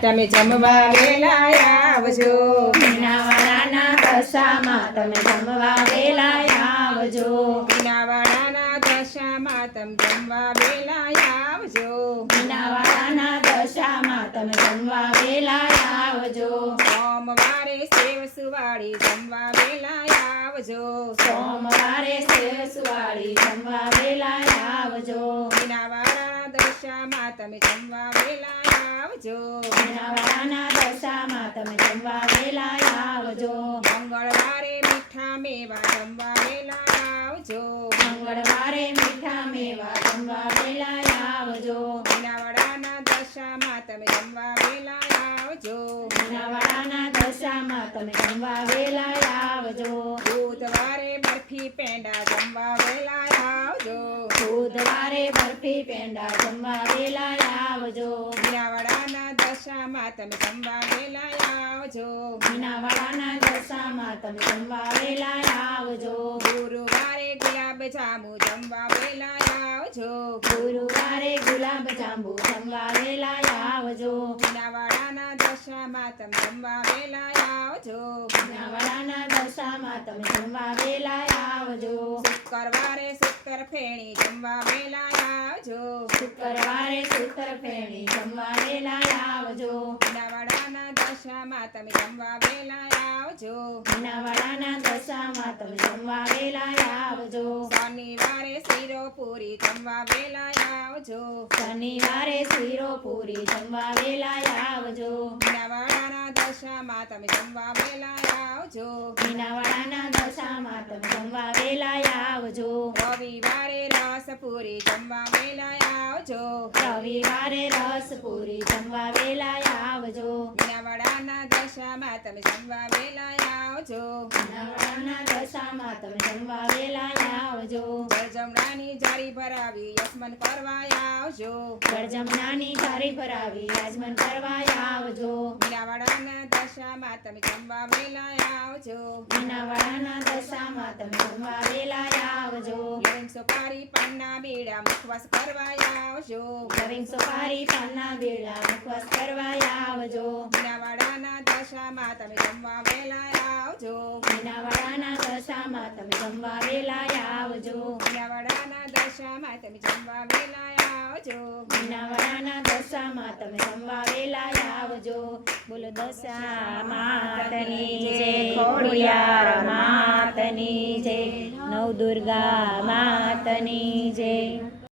તમે જમવા વેલા આવજો મીનાવાડાના દશામાં તમે જમવા વેલા આવજો મીનાવાડાના દશામાં તમે જમવા વેલા આવજો મીનાવાડાના દશામાં તમે જમવા વેલા આવજો સોમવારે સેવ સુવાળી જમવા વેલા આવજો સોમવારે સેવ સુવાળી જમવા વેલા આવજો મીનાવાડાના દશામાં તમે જમવા વેલા આવજો મીનાવાડાના દશામાં તમે જમવા વેલા આવજો મંગળવારે મીઠા મેવા જમવા વેલા આવજો મંગળવારે મીઠા મેવા જમવા વેલા આવજો મીનાવાડાના દશામાં તમે જમવા વેલા આવજો મીનાવાડાના દશામાં તમે જમવા વેલા આવજો બુધવારે બરફી પેંડા જમવા વેલા આવજો બુધવારે બરફી પેંડા જમવા વેલા આવજો મીનાવાડાના દશામાં તમે જમવા વેલા આવજો મીનાવાડાના દશામાં તમે જમવા વેલા આવજો ગુરુવારે ગુલાબ જાંબુ જમવા વેલા આવજો ગુરુવારે ગુલાબ જાંબુ જમવા વેલા આવજો મીનાવાડાના દશામાં તમે જમવા વેલા આવજો મીનાવાડાના દશામાં તમે જમવા વેલા આવજો શુક્રવારે સૂતર ફેણી જમવા વેલા આવજો શુક્રવારે સૂતર ફેણી જમવા વેલા આવજો મીનાવાડાના દશામાં તમે જમવા વેલા આવજો મીનાવાડાના દશામાં તમે જમવા વેલા આવજો શનિવારે શીરો પૂરી જમવા વેલા આવજો શનિવારે શીરો પૂરી જમવા વેલા આવજો મીનાવાડાના દશામાં તમે જમવા વેલા આવજો મીનાવાડાના દશામાં તમે જમવા વેલા આવજો રવિવારે રસ પૂરી જમવા વેલા આવજો રવિવારે રસ પૂરી જમવા વેલા આવજો મીનાવાડાના દશામાં તમે જમવા વેલા આવજો મીનાવાડાના દશામાં તમે જમવા વેલા આવજો જમણાની જારી ભરાવી યજમાન કરવા આવજો ગળજમણાની જારી ભરાવી યાજમાન કરવા આવજો મીનાવાડાના દશામાં તમે જમવા વેલા આવજો મીનાવાડાના દશામાં તમે જમવા વેલા આવજો લવિંગ સોપારી પાનના બીડા મુખવાસ કરવા આવજો લવિંગ સોપારી પાનના બેડા મુખવાસ કરવા આવજો મીનાવાડાના દશામાં તમે જમવા વેલા આવજો મીનાવાડાના દશામાં તમે જમવા વેલા આવજો મીનાવાડાના દશામાં તમે જમવા વેલા આવજો મીનાવાડાના દશામાં તમે જમવા વેલા આવજો બોલો દશા માતની જય ખોડિયાર માતની જય નવદુર્ગા માતની જય